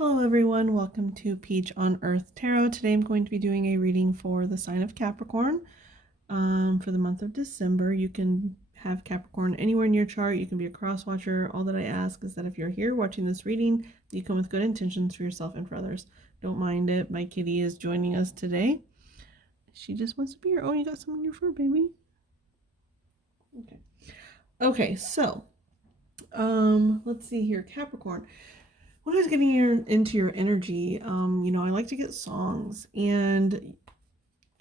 Hello everyone, welcome to Peach on Earth Tarot. Today I'm going to be doing a reading for the sign of Capricorn for the month of December. You can have Capricorn anywhere in your chart. You can be a cross watcher. All that I ask is that if you're here watching this reading, you come with good intentions for yourself and for others. Don't mind it. My kitty is joining us today. She just wants to be here. Oh, you got some on your fur, baby. Okay, so let's see here. Capricorn. When I was getting into your energy, I like to get songs, and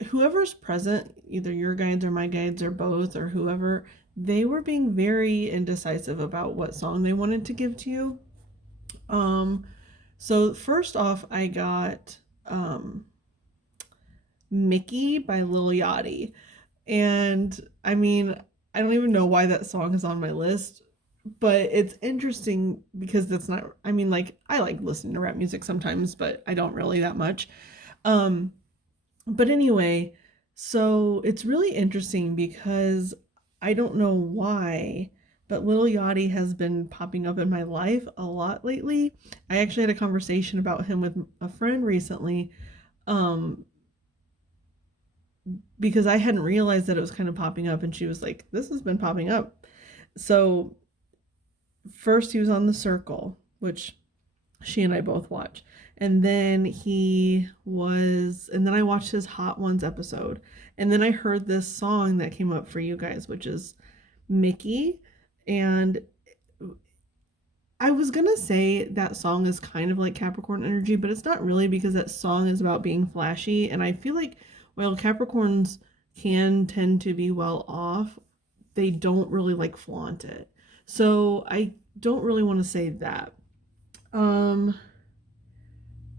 whoever's present, either your guides or my guides or both or whoever, they were being very indecisive about what song they wanted to give to you. So first off, I got Mickey by Lil Yachty, and I mean, I don't even know why that song is on my list, but it's interesting because that's not, I mean, like, I like listening to rap music sometimes, but I don't really that much. But anyway, so it's really interesting because I don't know why, but Lil Yachty has been popping up in my life a lot lately. I actually had a conversation about him with a friend recently, because I hadn't realized that it was kind of popping up, and she was like, this has been popping up. So first he was on The Circle, which she and I both watch. And then I watched his Hot Ones episode. And then I heard this song that came up for you guys, which is Mickey. And I was going to say that song is kind of like Capricorn energy, but it's not really, because that song is about being flashy. And I feel like while Capricorns can tend to be well off, they don't really like flaunt it. So I don't really want to say that.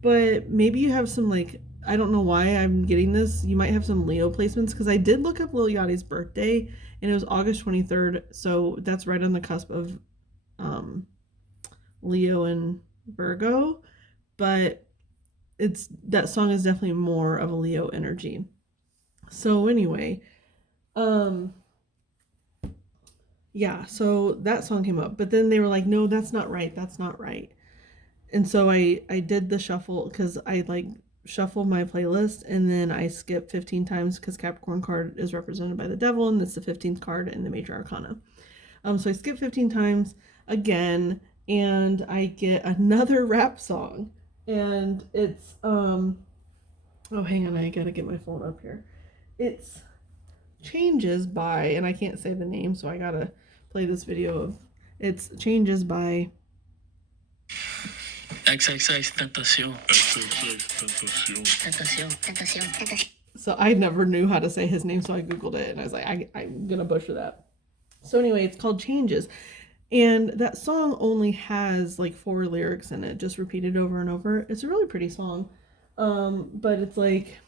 But maybe you have some, like, I don't know why I'm getting this. You might have some Leo placements, because I did look up Lil Yachty's birthday, and it was August 23rd. So that's right on the cusp of Leo and Virgo. But that song is definitely more of a Leo energy. So anyway, yeah, so that song came up. But then they were like, no, that's not right. That's not right. And so I did the shuffle, because I like shuffle my playlist, and then I skip 15 times, because Capricorn card is represented by the devil, and it's the 15th card in the major arcana. So I skip 15 times again, and I get another rap song, and it's oh, hang on, I gotta get my phone up here. It's Changes by, and I can't say the name, so I gotta play this video of, it's Changes by XXX Tentacion. Tentacion. So I never knew how to say his name, so I googled it, and I was like, I'm gonna butcher that. So anyway, it's called Changes, and that song only has like 4 lyrics in it, just repeated over and over. It's a really pretty song, but it's like,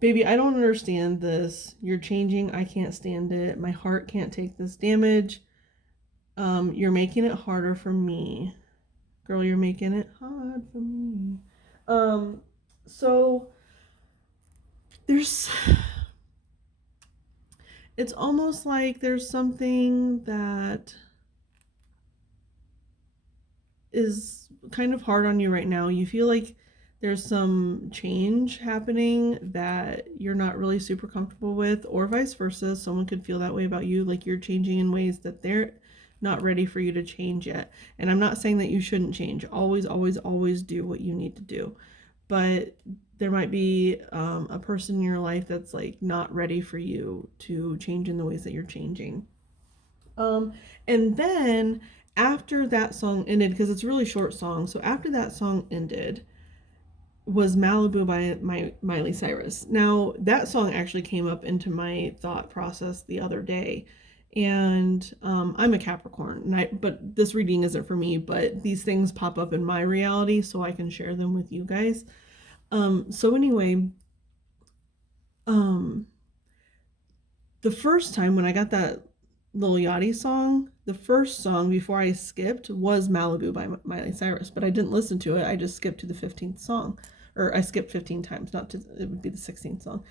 baby, I don't understand this. You're changing. I can't stand it. My heart can't take this damage. You're making it harder for me. Girl, you're making it hard for me. So it's almost like there's something that is kind of hard on you right now. You feel like there's some change happening that you're not really super comfortable with, or vice versa. Someone could feel that way about you, like you're changing in ways that they're not ready for you to change yet. And I'm not saying that you shouldn't change. Always, always, always do what you need to do. But there might be a person in your life that's like not ready for you to change in the ways that you're changing. And then after that song ended, because it's a really short song, so after that song ended was Malibu by Miley Cyrus. Now that song actually came up into my thought process the other day, and I'm a Capricorn, but this reading isn't for me, but these things pop up in my reality, so I can share them with you guys. So anyway, the first time when I got that Lil Yachty song, the first song before I skipped was Malibu by Miley Cyrus, but I didn't listen to it. I just skipped to the 15th song, or I skipped 15 times, not to, it would be the 16th song.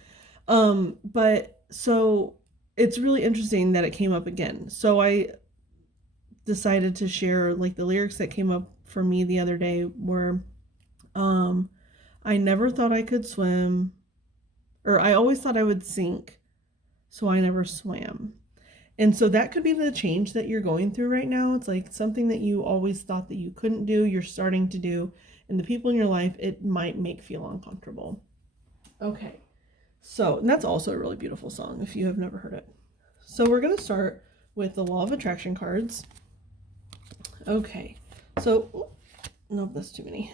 But so it's really interesting that it came up again. So I decided to share like the lyrics that came up for me the other day were I never thought I could swim, or I always thought I would sink, so I never swam. And so that could be the change that you're going through right now. It's like something that you always thought that you couldn't do, you're starting to do, and the people in your life it might make feel uncomfortable. Okay. So, and that's also a really beautiful song if you have never heard it. So, we're going to start with the Law of Attraction cards. Okay. So, nope, that's too many.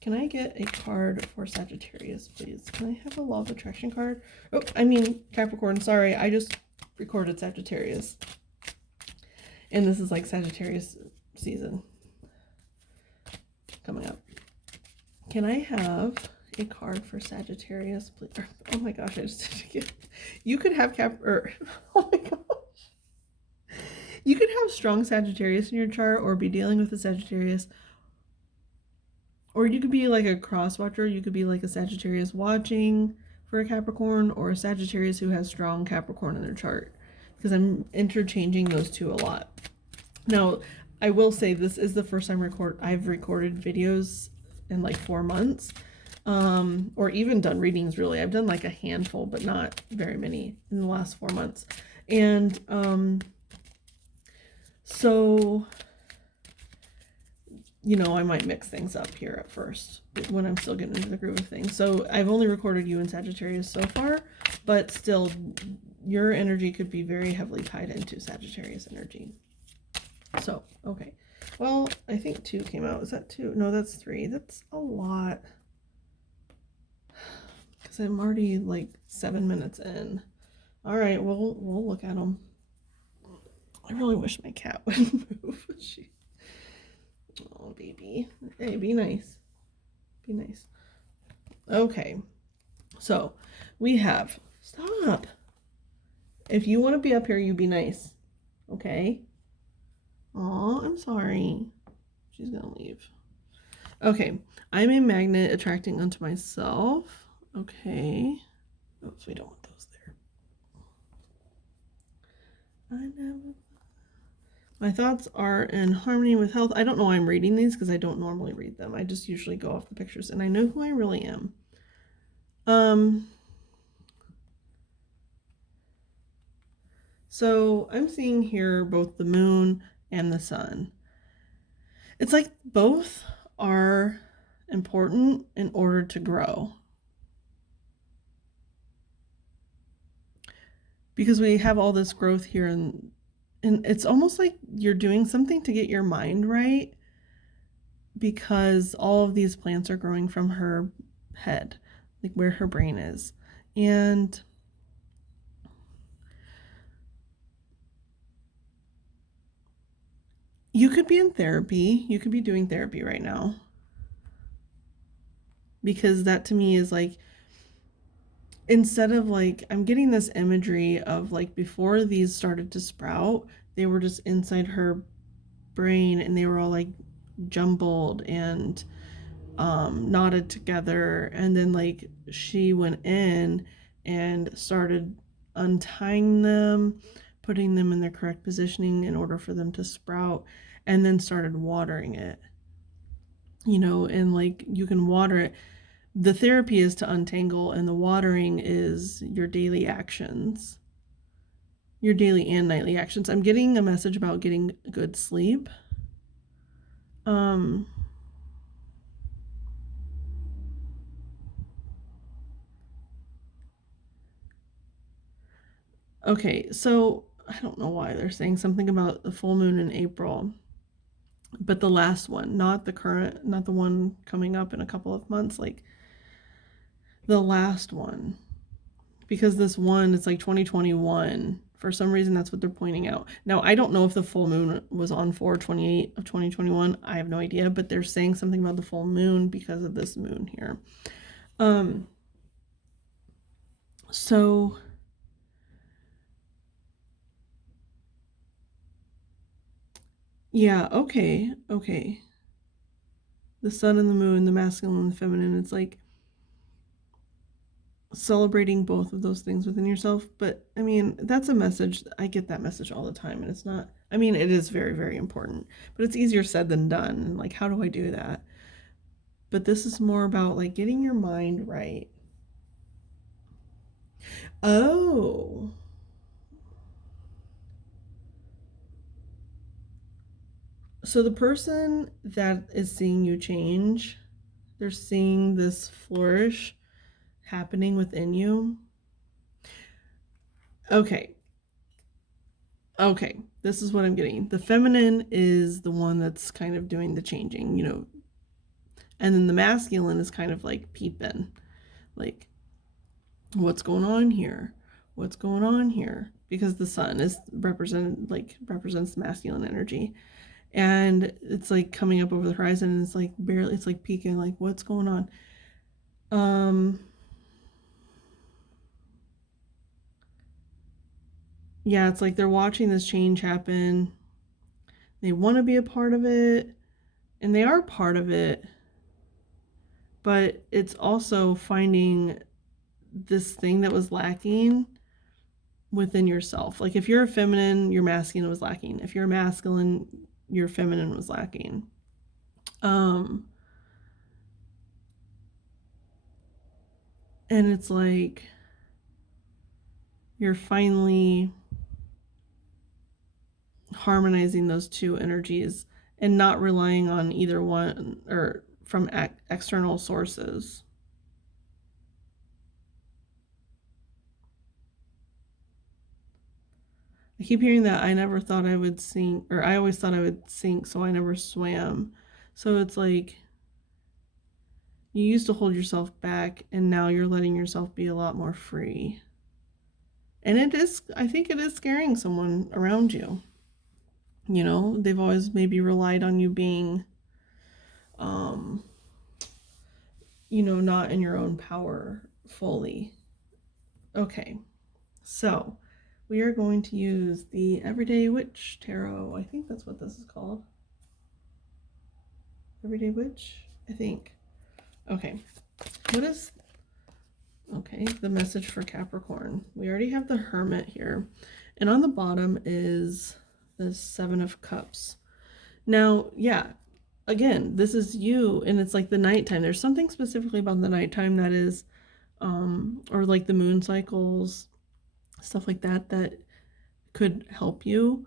Can I get a card for Sagittarius, please? Can I have a Law of Attraction card? Oh, I mean Capricorn. Sorry, I just recorded Sagittarius. And this is like Sagittarius season coming up. Can I have a card for Sagittarius, please? Oh my gosh, I just did it again. You could have oh my gosh. You could have strong Sagittarius in your chart or be dealing with a Sagittarius. Or you could be like a cross watcher. You could be like a Sagittarius watching for a Capricorn, or a Sagittarius who has strong Capricorn in their chart. Because I'm interchanging those two a lot. Now, I will say this is the first time I've recorded videos in like 4 months. Or even done readings, really. I've done like a handful, but not very many in the last 4 months. And so, you know, I might mix things up here at first when I'm still getting into the groove of things. So I've only recorded you in Sagittarius so far, but still your energy could be very heavily tied into Sagittarius energy. So, okay. Well, I think 2 came out. Is that 2? No, that's 3. That's a lot. Because I'm already like 7 minutes in. All right, we'll look at them. I really wish my cat would move. Oh, baby. Hey, be nice. Be nice. Okay. So, we have... Stop. If you want to be up here, you be nice. Okay? Aw, I'm sorry. She's gonna leave. Okay. I'm a magnet attracting unto myself. Okay. Oops, we don't want those there. I never... My thoughts are in harmony with health. I don't know why I'm reading these because I don't normally read them. I just usually go off the pictures and I know who I really am. So I'm seeing here both the moon and the sun. It's like both are important in order to grow. Because we have all this growth here and it's almost like you're doing something to get your mind right, because all of these plants are growing from her head, like where her brain is. And you could be in therapy. You could be doing therapy right now. Because that to me is like, instead of like, I'm getting this imagery of like before these started to sprout, they were just inside her brain and they were all like jumbled and knotted together. And then like she went in and started untying them, putting them in their correct positioning in order for them to sprout, and then started watering it. You know, and like you can water it. The therapy is to untangle, and the watering is your daily actions, your daily and nightly actions. I'm getting a message about getting good sleep. Okay, so I don't know why they're saying something about the full moon in April, but the last one, not the current, not the one coming up in a couple of months, like the last one, because this one, it's like 2021. For some reason, that's what they're pointing out. Now, I don't know if the full moon was on 4/28 of 2021. I have no idea, but they're saying something about the full moon because of this moon here. So yeah, okay. The sun and the moon, the masculine and the feminine, it's like celebrating both of those things within yourself. But I mean, that's a message. I get that message all the time, and it's not I mean, it is very, very important, but it's easier said than done. And like, how do I do that? But this is more about like getting your mind right. Oh. So the person that is seeing you change, they're seeing this flourish happening within you. Okay. Okay. This is what I'm getting. The feminine is the one that's kind of doing the changing, and then the masculine is kind of like peeping. Like, what's going on here? What's going on here? Because the sun is represents the masculine energy. And it's like coming up over the horizon and it's like barely, it's like peeking, like what's going on. Yeah, it's like they're watching this change happen. They want to be a part of it, and they are part of it, but it's also finding this thing that was lacking within yourself. Like if you're a feminine, your masculine was lacking. If you're a masculine, your feminine was lacking. And it's like you're finally harmonizing those two energies and not relying on either one or from external sources. I keep hearing that I never thought I would sink, or I always thought I would sink, so I never swam. So it's like you used to hold yourself back, and now you're letting yourself be a lot more free. And it is, I think it is scaring someone around you. They've always maybe relied on you being, not in your own power fully. Okay, so we are going to use the Everyday Witch Tarot. I think that's what this is called. Everyday Witch, I think. Okay, the message for Capricorn. We already have the Hermit here. And on the bottom is the Seven of Cups. Now, yeah, again, this is you, and it's like the nighttime. There's something specifically about the nighttime that is, or like the moon cycles, stuff like that, that could help you.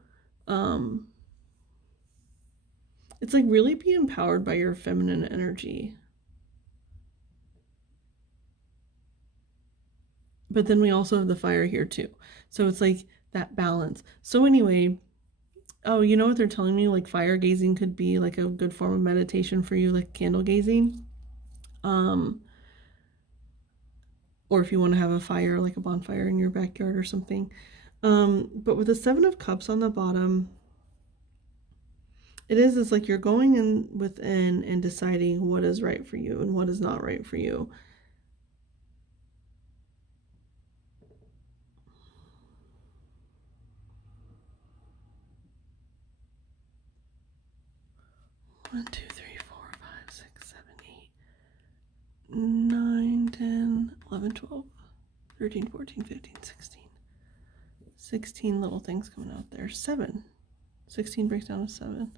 It's like really be empowered by your feminine energy. But then we also have the fire here too. So it's like that balance. So anyway, oh, you know what they're telling me? Like fire gazing could be like a good form of meditation for you, like candle gazing. Or if you want to have a fire, like a bonfire in your backyard or something. But with the Seven of Cups on the bottom, it's like you're going in within and deciding what is right for you and what is not right for you. One, 2, 3, 4, 5, 6, 7, 8, 9, 10, 11, 12, 13, 14, 15, 16. 16 little things coming out there. 7. 16 breaks down to 7.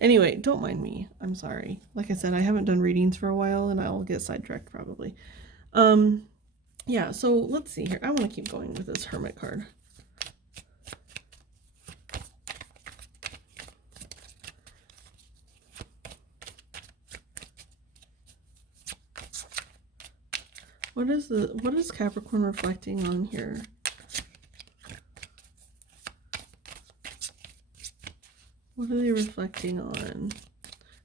Anyway, don't mind me. I'm sorry. Like I said, I haven't done readings for a while and I'll get sidetracked probably. Yeah, so let's see here. I want to keep going with this Hermit card. What is Capricorn reflecting on here? What are they reflecting on?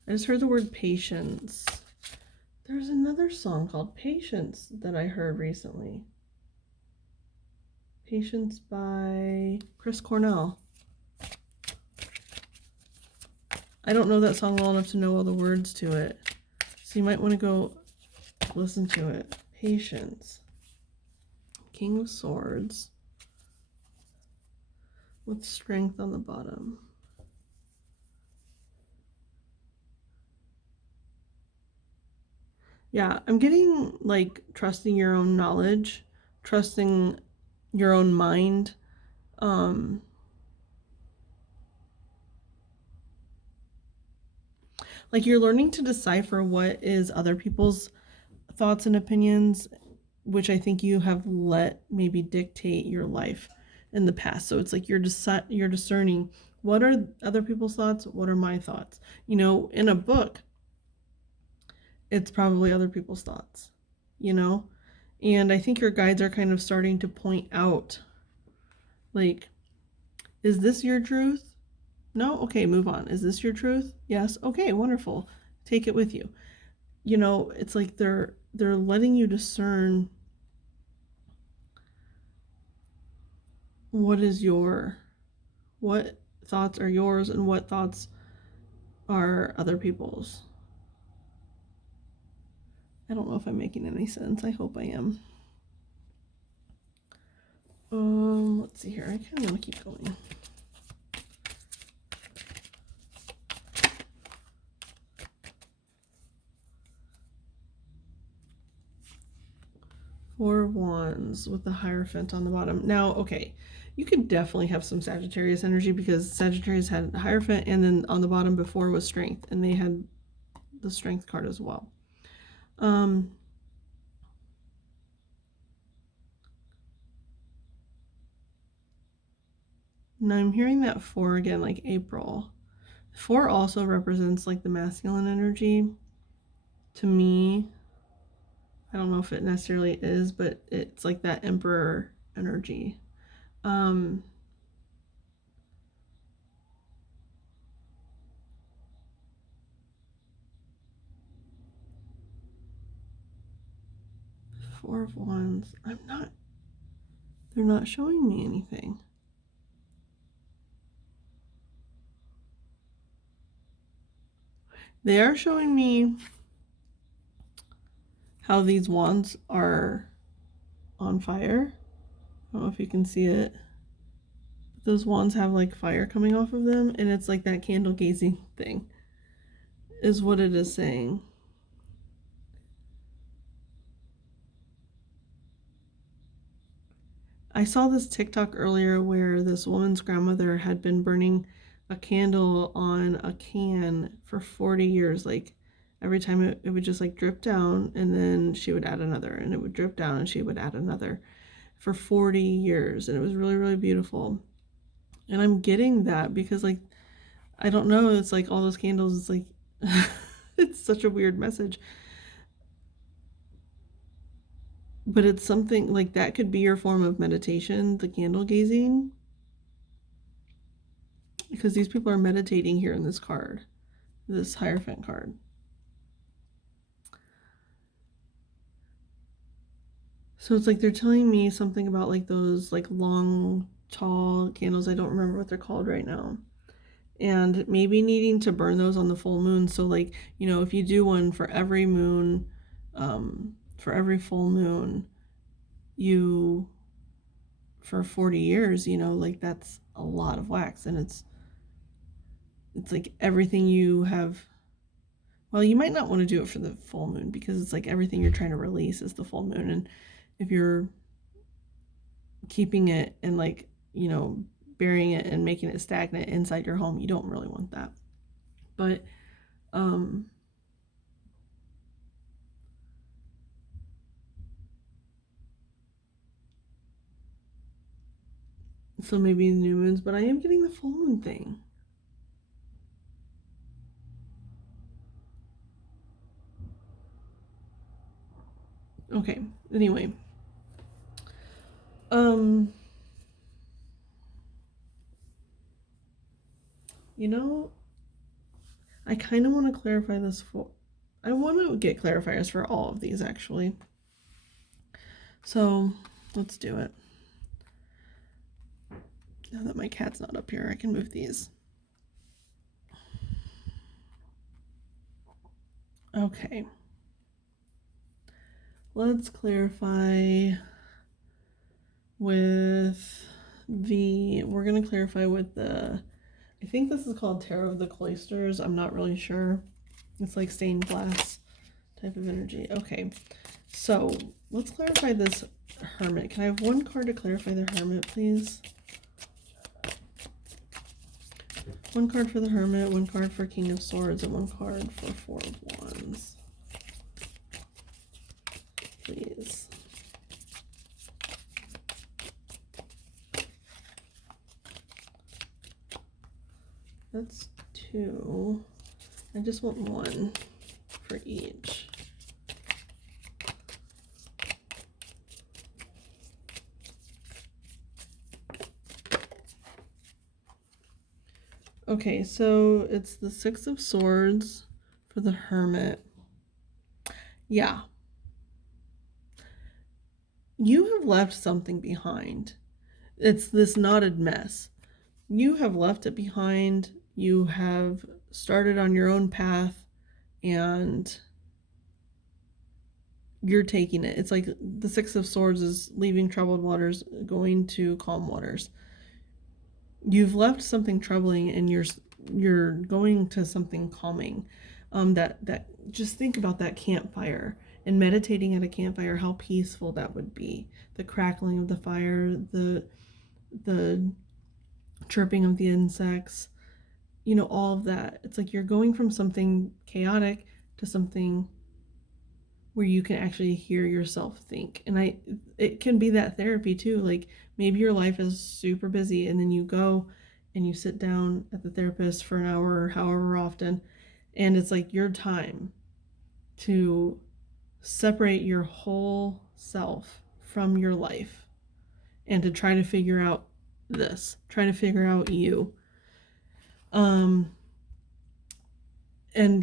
I just heard the word patience. There's another song called Patience that I heard recently. Patience by Chris Cornell. I don't know that song well enough to know all the words to it. So you might want to go listen to it. Patience. King of Swords. With strength on the bottom. Yeah, I'm getting like trusting your own knowledge, trusting your own mind. Like you're learning to decipher what is other people's thoughts and opinions, which I think you have let maybe dictate your life in the past. So it's like you're discerning what are other people's thoughts, what are my thoughts. You know, in a book, it's probably other people's thoughts, you know? And I think your guides are kind of starting to point out, like, is this your truth? No? Okay, move on. Is this your truth? Yes. Okay, wonderful. Take it with you. You know, it's like they're letting you discern what thoughts are yours and what thoughts are other people's. I don't know if I'm making any sense. I hope I am. Let's see here. I kind of want to keep going. Four of Wands with the Hierophant on the bottom. Now, okay, you could definitely have some Sagittarius energy because Sagittarius had Hierophant, and then on the bottom before was Strength, and they had the Strength card as well. Now I'm hearing that 4 again, like April. 4 also represents like the masculine energy. To me, I don't know if it necessarily is, but it's like that Emperor energy. Four of Wands. They're not showing me anything. They are showing me how these wands are on fire. I don't know if you can see it. Those wands have like fire coming off of them, and it's like that candle gazing thing is what it is saying. I saw this TikTok earlier where this woman's grandmother had been burning a candle on a can for 40 years. Like every time it would just like drip down, and then she would add another, and it would drip down and she would add another for 40 years. And it was really, really beautiful. And I'm getting that because like, I don't know, it's like all those candles, it's like, it's such a weird message. But it's something like that could be your form of meditation, the candle gazing. Because these people are meditating here in this card, this Hierophant card. So it's like they're telling me something about like those like long, tall candles. I don't remember what they're called right now. And maybe needing to burn those on the full moon. So like, you know, if you do one for every moon, for every full moon, you, for 40 years, you know, like that's a lot of wax. And it's like everything you have. Well, you might not want to do it for the full moon because it's like everything you're trying to release is the full moon. And if you're keeping it and like, you know, burying it and making it stagnant inside your home, you don't really want that. But so maybe the new moons, but I am getting the full moon thing. Okay, anyway. You know, I kind of want to clarify this for, I want to get clarifiers for all of these actually. So let's do it. Now that my cat's not up here, I can move these. Okay. Let's clarify with we're going to clarify with the, I think this is called Tarot of the Cloisters. I'm not really sure. It's like stained glass type of energy. Okay, so let's clarify this Hermit. Can I have one card to clarify the Hermit, please? One card for the Hermit, one card for King of Swords, and one card for Four of Wands. Please. That's 2. I just want 1 for each. Okay, so it's the 6 of Swords for the Hermit. Yeah. You have left something behind. It's this knotted mess. You have left it behind. You have started on your own path and you're taking it. It's like the 6 of Swords is leaving troubled waters, going to calm waters. You've left something troubling and you're going to something calming. That just think about that campfire and meditating at a campfire, how peaceful that would be. The crackling of the fire, the chirping of the insects, you know, all of that. It's like you're going from something chaotic to something where you can actually hear yourself think. And it can be that therapy too. Like maybe your life is super busy and then you go and you sit down at the therapist for an hour or however often, and it's like your time to separate your whole self from your life and to try to figure out try to figure out you. And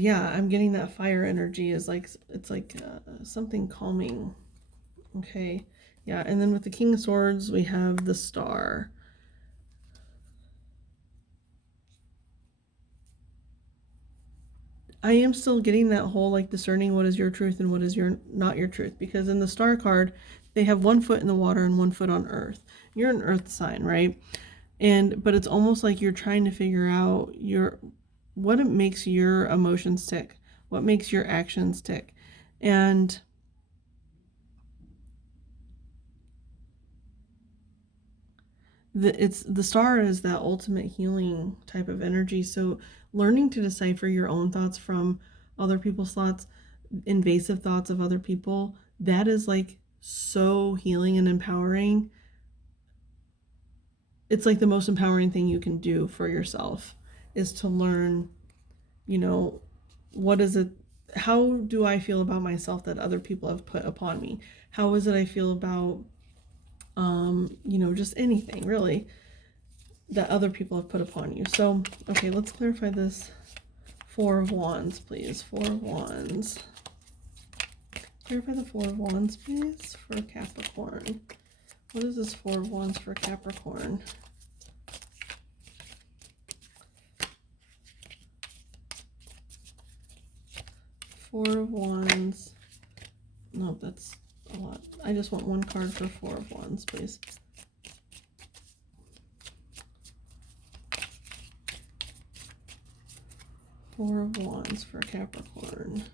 yeah, I'm getting that fire energy is like, it's like something calming. Okay. Yeah. And then with the King of Swords, we have the Star. I am still getting that whole like discerning what is your truth and what is your not your truth, because in the Star card, they have 1 foot in the water and 1 foot on earth. You're an earth sign, right? But it's almost like you're trying to figure out what makes your emotions tick, what makes your actions tick. And the Star is that ultimate healing type of energy. So learning to decipher your own thoughts from other people's thoughts, invasive thoughts of other people, that is like so healing and empowering. It's like the most empowering thing you can do for yourself is to learn, you know, what is it, how do I feel about myself that other people have put upon me? How is it I feel about, you know, just anything really that other people have put upon you. So, okay, let's clarify this. 4 of Wands, please. 4 of Wands. Clarify the 4 of Wands, please, for Capricorn. What is this 4 of Wands for Capricorn? Four of Wands. No, that's a lot. I just want 1 card for 4 of Wands, please. Four of Wands for Capricorn.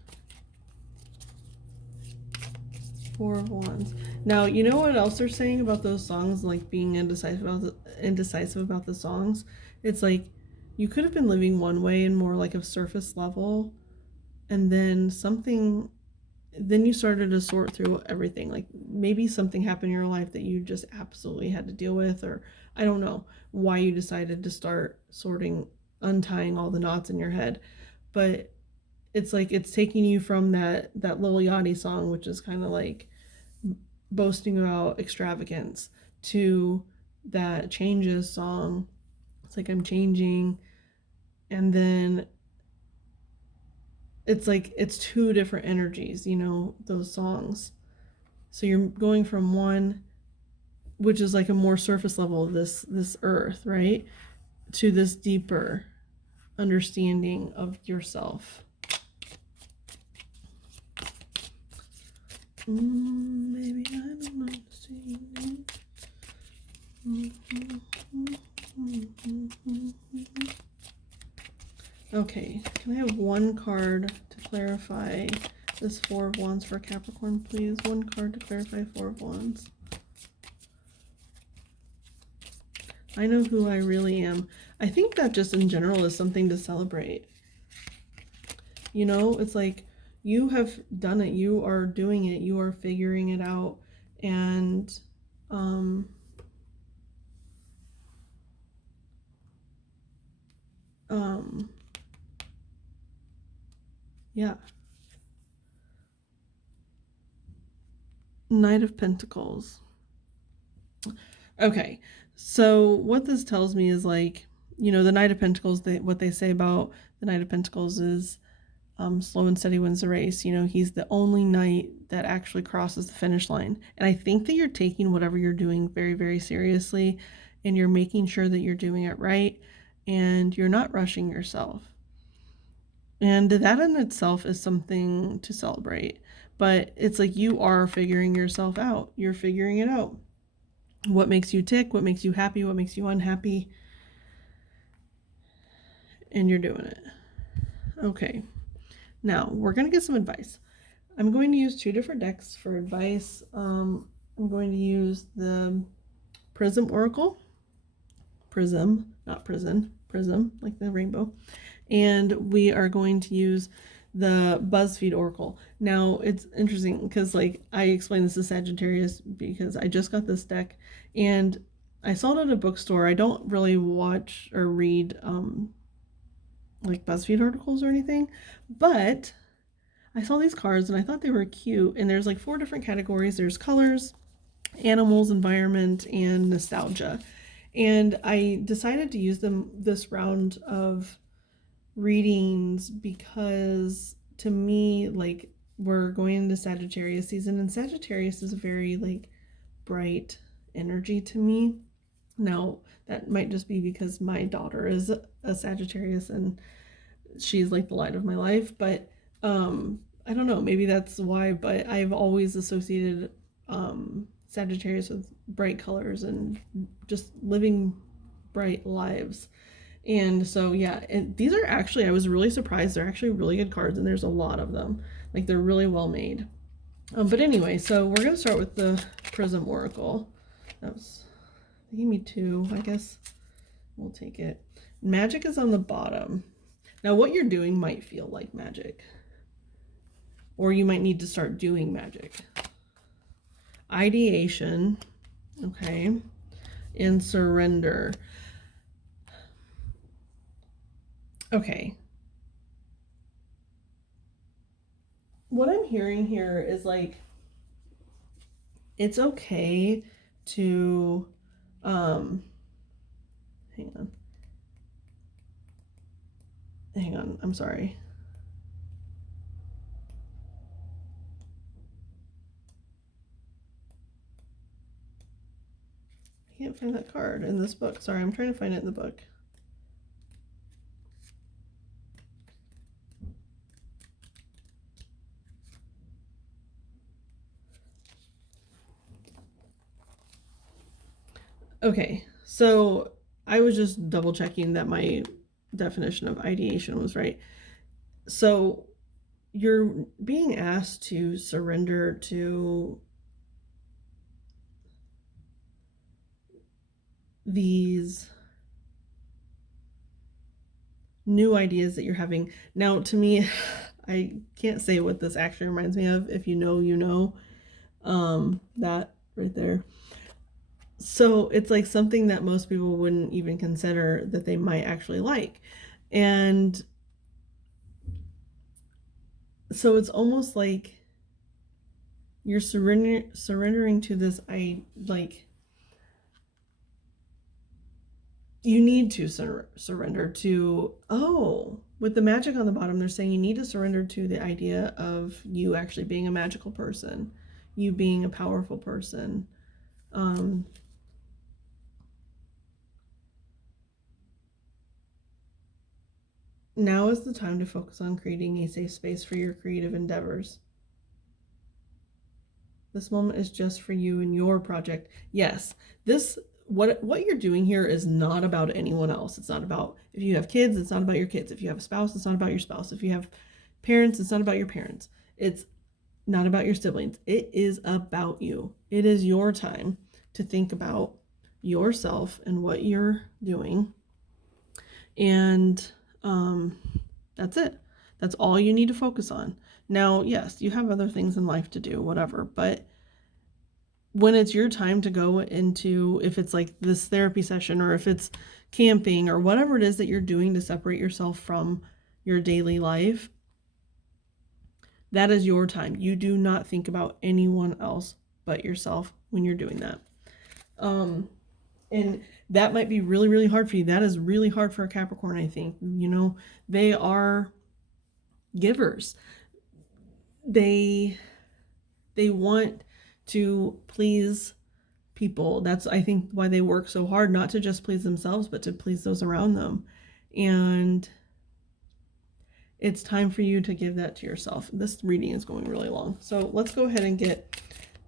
4 of Wands. Now, you know what else they're saying about those songs, like being indecisive about the songs? It's like you could have been living one way and more like a surface level, and then you started to sort through everything. Like maybe something happened in your life that you just absolutely had to deal with, or I don't know why you decided to start untying all the knots in your head. But it's like it's taking you from that Lil Yachty song, which is kind of like boasting about extravagance, to that Changes song. It's like I'm changing, and then it's like it's 2 different energies, you know, those songs. So you're going from one, which is like a more surface level of this earth, right, to this deeper understanding of yourself. Maybe I don't understand. Okay, can I have 1 card to clarify this 4 of Wands for Capricorn, please? 1 card to clarify 4 of Wands. I know who I really am. I think that just in general is something to celebrate. You know, it's like you have done it, you are doing it, you are figuring it out. And, um, um, yeah. Knight of Pentacles. Okay, so what this tells me is like, you know, the Knight of Pentacles, what they say about the Knight of Pentacles is slow and steady wins the race. You know, he's the only knight that actually crosses the finish line. And I think that you're taking whatever you're doing very, very seriously, and you're making sure that you're doing it right, and you're not rushing yourself. And that in itself is something to celebrate. But it's like you are figuring yourself out. You're figuring it out. What makes you tick, what makes you happy, what makes you unhappy, and you're doing it. Okay, now we're going to get some advice. I'm going to use two different decks for advice. I'm going to use the Prism Oracle. Prism, not prison. Prism, like the rainbow. And we are going to use the BuzzFeed Oracle. Now, it's interesting because, like, I explained this to Sagittarius because I just got this deck and I saw it at a bookstore. I don't really watch or read like BuzzFeed articles or anything, but I saw these cards and I thought they were cute. And there's like 4 different categories. There's colors, animals, environment, and nostalgia. And I decided to use them this round of readings because to me, like, we're going into Sagittarius season, and Sagittarius is a very like bright energy to me. Now, that might just be because my daughter is a Sagittarius and she's like the light of my life, but I don't know, maybe that's why, but I've always associated Sagittarius with bright colors and just living bright lives. And so, yeah, and these are actually, I was really surprised. They're actually really good cards, and there's a lot of them. Like, they're really well made. But anyway, so we're going to start with the Prism Oracle. They gave me 2, I guess we'll take it. Magic is on the bottom. Now, what you're doing might feel like magic, or you might need to start doing magic. Ideation, okay, and surrender. Okay. What I'm hearing here is like, it's okay to, hang on, I'm sorry. I can't find that card in this book. Sorry, I'm trying to find it in the book. Okay, so I was just double checking that my definition of ideation was right. So you're being asked to surrender to these new ideas that you're having. Now, to me, I can't say what this actually reminds me of. If you know, you know. That right there. So it's like something that most people wouldn't even consider that they might actually like. And so it's almost like you're surrendering to this, you need to surrender to, with the magic on the bottom, they're saying you need to surrender to the idea of you actually being a magical person, you being a powerful person. Now is the time to focus on creating a safe space for your creative endeavors. This moment is just for you and your project. Yes, what you're doing here is not about anyone else. It's not about, if you have kids, it's not about your kids. If you have a spouse, it's not about your spouse. If you have parents, it's not about your parents. It's not about your siblings. It is about you. It is your time to think about yourself and what you're doing. And that's it. That's all you need to focus on. Now, yes, you have other things in life to do, whatever, but when it's your time to go into, if it's like this therapy session or if it's camping or whatever it is that you're doing to separate yourself from your daily life, that is your time. You do not think about anyone else but yourself when you're doing that. And that might be really, really hard for you. That is really hard for a Capricorn, I think. You know, they are givers. They want to please people. That's, I think, why they work so hard, not to just please themselves, but to please those around them. And it's time for you to give that to yourself. This reading is going really long, so let's go ahead and get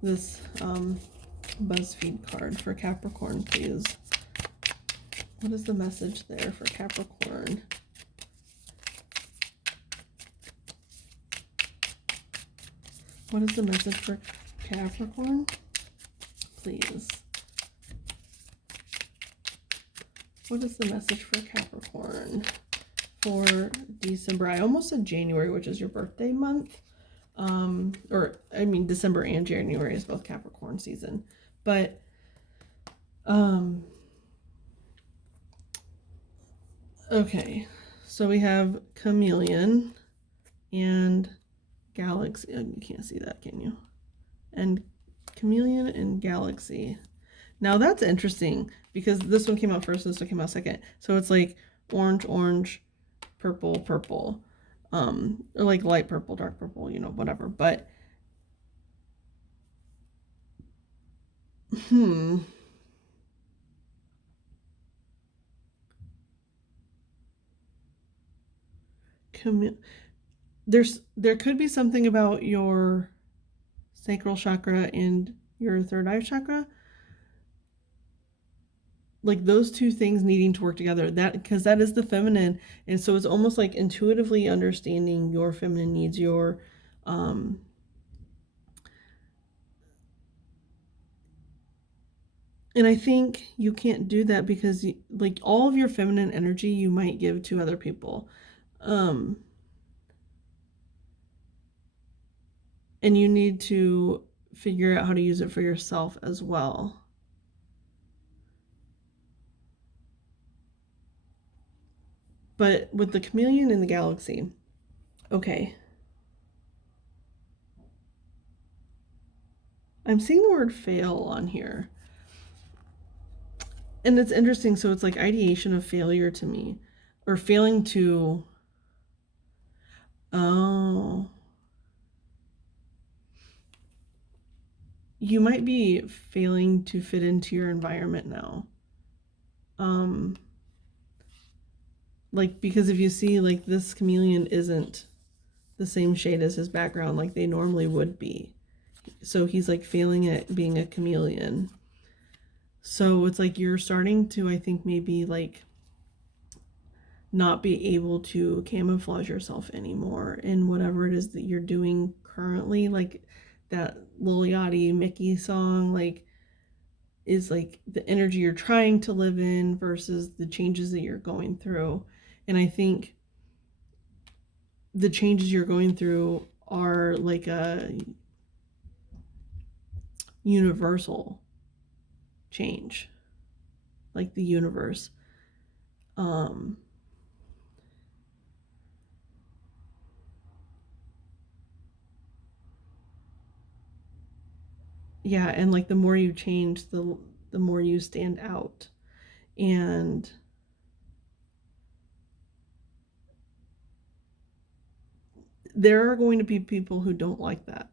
this BuzzFeed card for Capricorn, please. What is the message there for Capricorn? What is the message for Capricorn? Please. What is the message for Capricorn for December? I almost said January, which is your birthday month. Or I mean, December and January is both Capricorn season. But okay, so we have Chameleon and Galaxy. You can't see that, can you? And Chameleon and Galaxy. Now that's interesting because this one came out first, this one came out second. So it's like orange, orange, purple, purple, or like light purple, dark purple, you know, whatever. But there could be something about your sacral chakra and your third eye chakra, like those two things needing to work together, that because that is the feminine, and so it's almost like intuitively understanding your feminine needs, your and I think you can't do that because like all of your feminine energy you might give to other people, and you need to figure out how to use it for yourself as well. But with the Chameleon in the Galaxy, okay, I'm seeing the word fail on here. And it's interesting. So it's like ideation of failure to me, or failing to, oh, you might be failing to fit into your environment now. Like, because if you see, like, this chameleon isn't the same shade as his background like they normally would be. So he's like failing at being a chameleon. So it's like you're starting to, I think, maybe like not be able to camouflage yourself anymore in whatever it is that you're doing currently. Like that Lil Yachty Mickey song, like, is like the energy you're trying to live in versus the changes that you're going through. And I think the changes you're going through are like a universal change, like the universe. Yeah, and like the more you change, the more you stand out. And there are going to be people who don't like that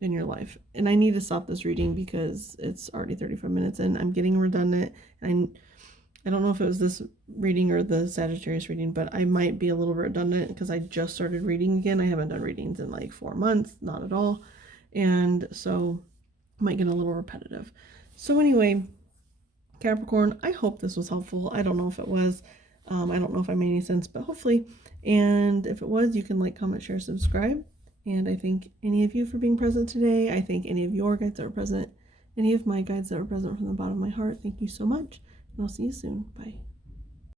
in your life. And I need to stop this reading because it's already 35 minutes and I'm getting redundant. And I don't know if it was this reading or the Sagittarius reading, but I might be a little redundant because I just started reading again. I haven't done readings in like 4 months, not at all. And so I might get a little repetitive. So anyway, Capricorn, I hope this was helpful. I don't know if it was. I don't know if I made any sense, but hopefully. And if it was, you can like, comment, share, subscribe. And I thank any of you for being present today. I thank any of your guides that were present any of my guides that were present from the bottom of my heart, thank you so much. And I'll see you soon. Bye.